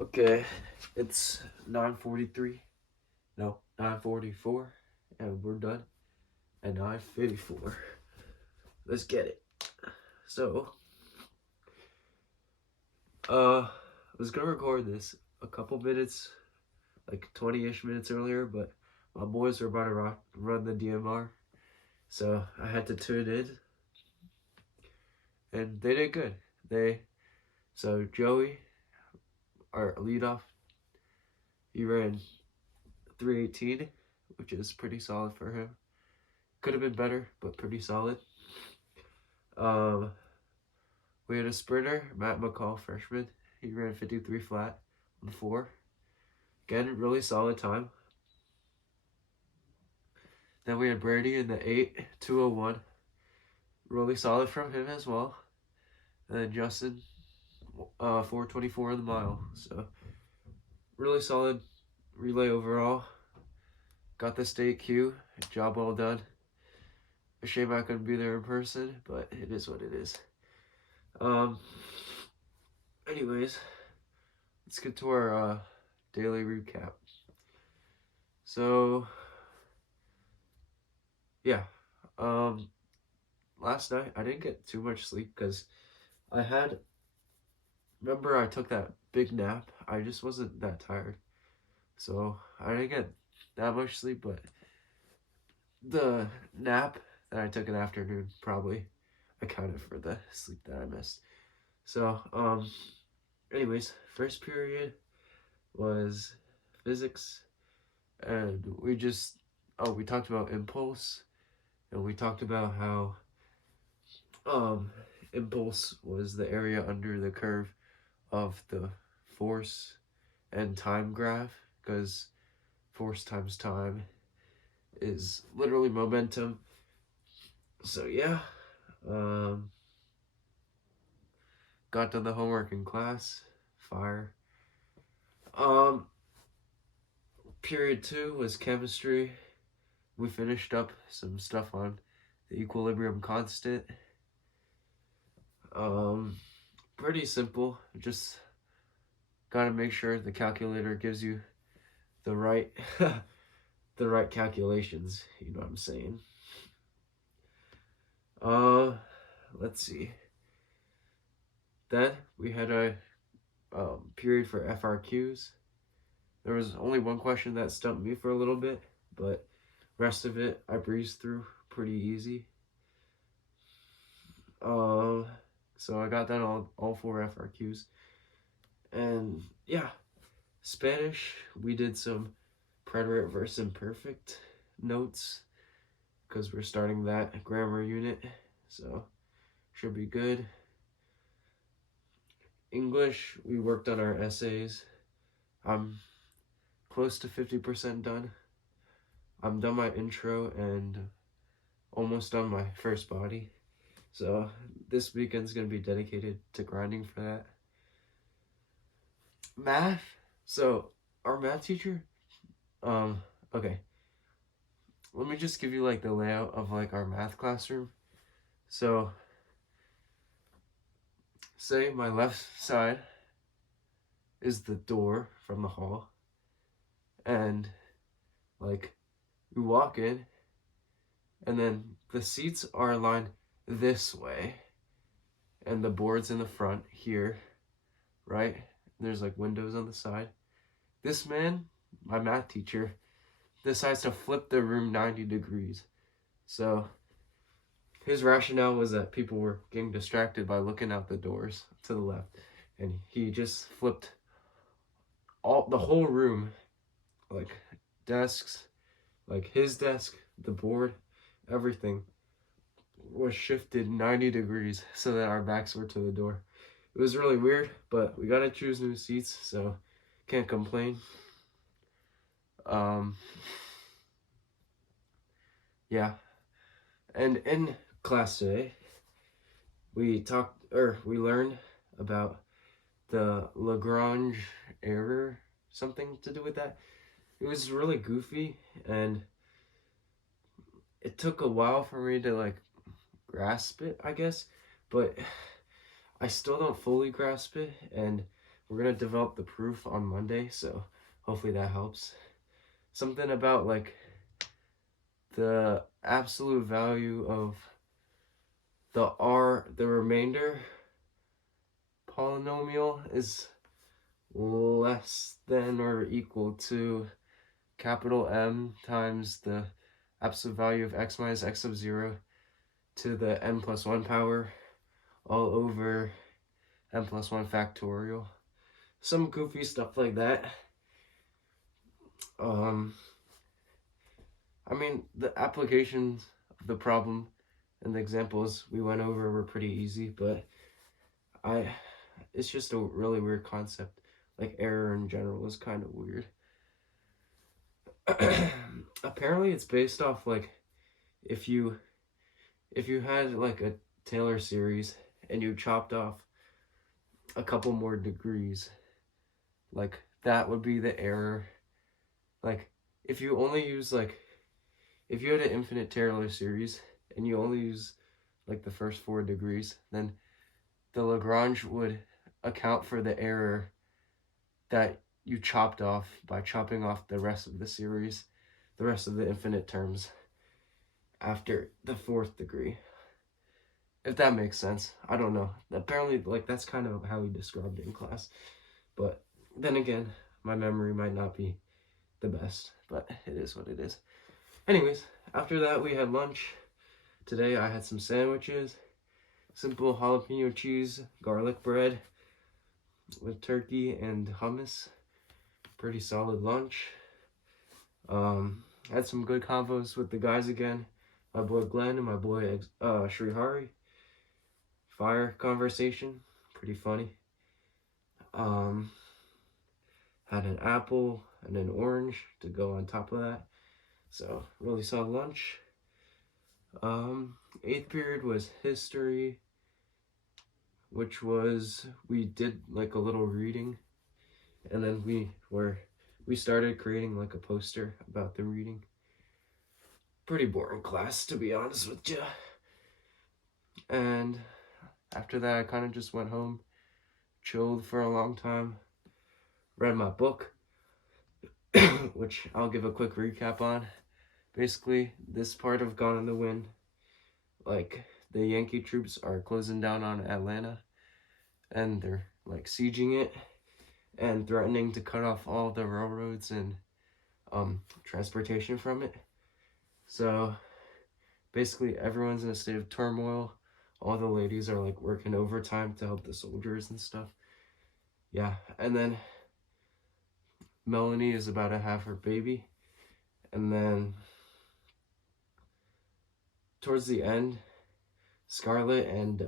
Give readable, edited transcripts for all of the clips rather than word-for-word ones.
Okay, it's 9:43. No, 9:44, and we're done at 9:54. Let's get it. So, I was gonna record this a couple minutes, like 20-ish minutes earlier, but my boys were about to run the DMR, so I had to tune in, and they did good. So Joey, our leadoff, he ran 3:18, which is pretty solid for him. Could have been better, but pretty solid. Um, we had a sprinter, Matt McCall, freshman. He ran 53 flat on 4. Again, really solid time. Then we had Brady in the 8, 2:01. Really solid from him as well. And then Justin, 4:24 in the mile. So, really solid relay overall. Got the state Q. Job well done. A shame I couldn't be there in person, but it is what it is. Anyways, let's get to our daily recap. So, yeah. Last night I didn't get too much sleep because remember I took that big nap. I just wasn't that tired. So, I didn't get that much sleep, but the nap that I took in the afternoon probably accounted for the sleep that I missed. So, anyways, first period was physics, and we talked about impulse, and we talked about how impulse was the area under the curve of the force and time graph, because force times time is literally momentum. So yeah, got done the homework in class. Fire. Period 2 was chemistry. We finished up some stuff on the equilibrium constant. Pretty simple. Just gotta make sure the calculator gives you the right the right calculations. You know what I'm saying? Let's see. Then we had a period for FRQs. There was only one question that stumped me for a little bit, but rest of it I breezed through pretty easy. So I got done all 4 FRQs. And yeah, Spanish, we did some preterite verse imperfect notes because we're starting that grammar unit, so should be good. English, we worked on our essays. I'm close to 50% done. I'm done my intro and almost done my first body. So this weekend's gonna be dedicated to grinding for that. Math. So our math teacher, okay. Let me just give you like the layout of like our math classroom. So say my left side is the door from the hall, and like we walk in, and then the seats are aligned this way, and the board's in the front here, right? There's like windows on the side. This man, my math teacher, decides to flip the room 90 degrees. So his rationale was that people were getting distracted by looking out the doors to the left, and he just flipped the whole room, like desks, like his desk, the board, everything was shifted 90 degrees so that our backs were to the door. It was really weird, but we gotta choose new seats, so can't complain. Yeah. And in class today, we learned about the Lagrange error, something to do with that. It was really goofy, and it took a while for me to like grasp it, I guess, but I still don't fully grasp it, and we're gonna develop the proof on Monday, so hopefully that helps. Something about like the absolute value of the remainder polynomial is less than or equal to capital M times the absolute value of x minus x sub 0 to the n plus 1 power all over n plus 1 factorial. Some goofy stuff like that. I mean, the applications of the problem and the examples we went over were pretty easy, but it's just a really weird concept. Like, error in general is kind of weird. Apparently it's based off, like, if you had like a Taylor series and you chopped off a couple more degrees, like, that would be the error. Like, if you only use, like, if you had an infinite Taylor series and you only use like the first 4 degrees, then the Lagrange would account for the error that you chopped off by chopping off the rest of the series, the rest of the infinite terms after the 4th degree. If that makes sense. I don't know. Apparently, like, that's kind of how he described it in class. But then again, my memory might not be the best, but it is what it is. Anyways, after that we had lunch. Today I had some sandwiches, simple jalapeno cheese garlic bread with turkey and hummus. Pretty solid lunch. Had some good convos with the guys again. My boy Glenn and my boy Shrihari. Fire conversation, pretty funny. Had an apple and an orange to go on top of that. So, really solid lunch. 8th period was history, which was, we did like a little reading, and then we started creating like a poster about the reading. Pretty boring class, to be honest with you. And after that, I kind of just went home, chilled for a long time, read my book, which I'll give a quick recap on. Basically, this part of Gone in the Wind, like, the Yankee troops are closing down on Atlanta, and they're, like, sieging it, and threatening to cut off all the railroads and, transportation from it. So, basically, everyone's in a state of turmoil. All the ladies are, like, working overtime to help the soldiers and stuff. Yeah, and then Melanie is about to have her baby, and then towards the end, Scarlett and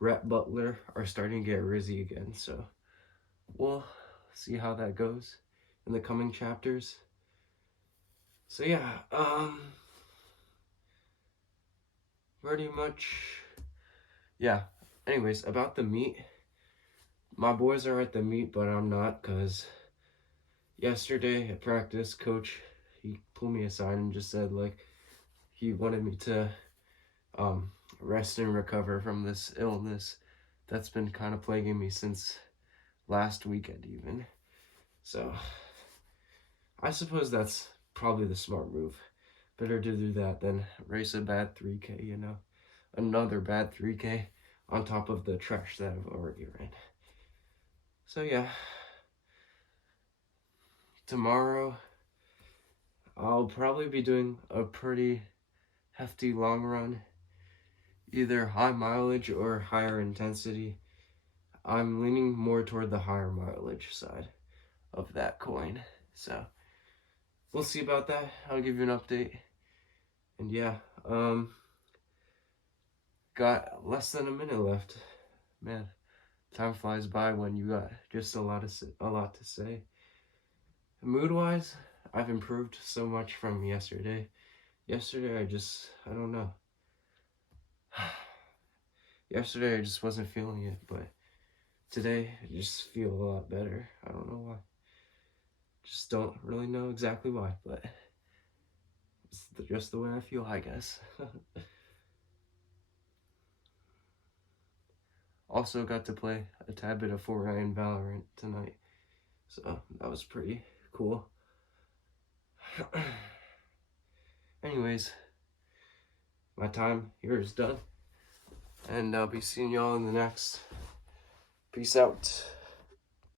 Rhett Butler are starting to get rizzy again, so we'll see how that goes in the coming chapters. So yeah, pretty much, yeah. Anyways, about the meet, my boys are at the meet, but I'm not, because yesterday at practice, coach, he pulled me aside and just said, like, he wanted me to rest and recover from this illness that's been kind of plaguing me since last weekend even. So I suppose that's probably the smart move. Better to do that than race a bad 3K, you know. Another bad 3K on top of the trash that I've already ran. So yeah, tomorrow I'll probably be doing a pretty hefty long run, either high mileage or higher intensity. I'm leaning more toward the higher mileage side of that coin, so we'll see about that. I'll give you an update. And yeah, got less than a minute left. Man, time flies by when you got just a lot to say. Mood wise, I've improved so much from yesterday. Yesterday I don't know. Yesterday I just wasn't feeling it, but today I just feel a lot better. I don't know why. Just don't really know exactly why, but it's just the way I feel, I guess. Also got to play a tad bit of Fortnite and Valorant tonight. So that was pretty cool. Anyways, my time here is done. And I'll be seeing y'all in the next. Peace out.